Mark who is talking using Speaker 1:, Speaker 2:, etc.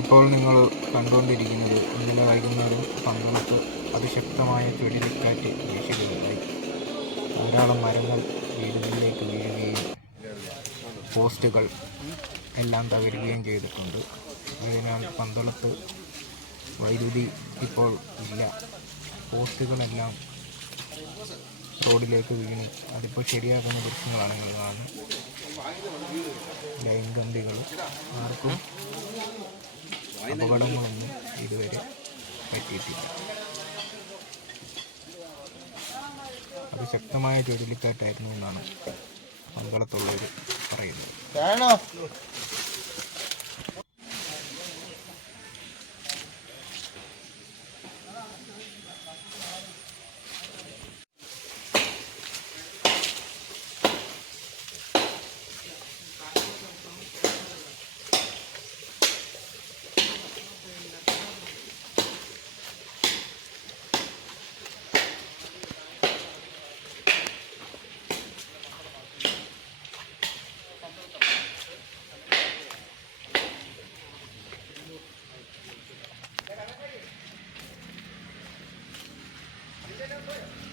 Speaker 1: ഇപ്പോൾ നിങ്ങൾ കണ്ടുകൊണ്ടിരിക്കുന്നത് ഇന്നലെ വൈകുന്നേരം പന്തളത്ത് അതിശക്തമായ ചുഴലിക്കാറ്റ് വീശുകയുണ്ടായി ധാരാളം മരങ്ങൾ വീടുകളിലേക്ക് വീഴുകയും പോസ്റ്റുകൾ എല്ലാം തകരുകയും ചെയ്തിട്ടുണ്ട്. അതിനാൽ പന്തളത്ത് വൈദ്യുതി ഇപ്പോൾ ഇല്ല. പോസ്റ്റുകളെല്ലാം റോഡിലേക്ക് വീണ്. അതിപ്പോൾ ശരിയാക്കുന്ന ദൃശ്യങ്ങളാണ് നിങ്ങൾ കാണുന്നത്. ലൈൻ കമ്പികൾ ആർക്കും അപകടങ്ങളൊന്നും ഇതുവരെ പറ്റിയിട്ടില്ല. അത് ശക്തമായ ചുഴലിക്കാറ്റായിരുന്നു എന്നാണ് പന്തളത്തുള്ളവർ പറയുന്നത്.
Speaker 2: Hey, no, wait.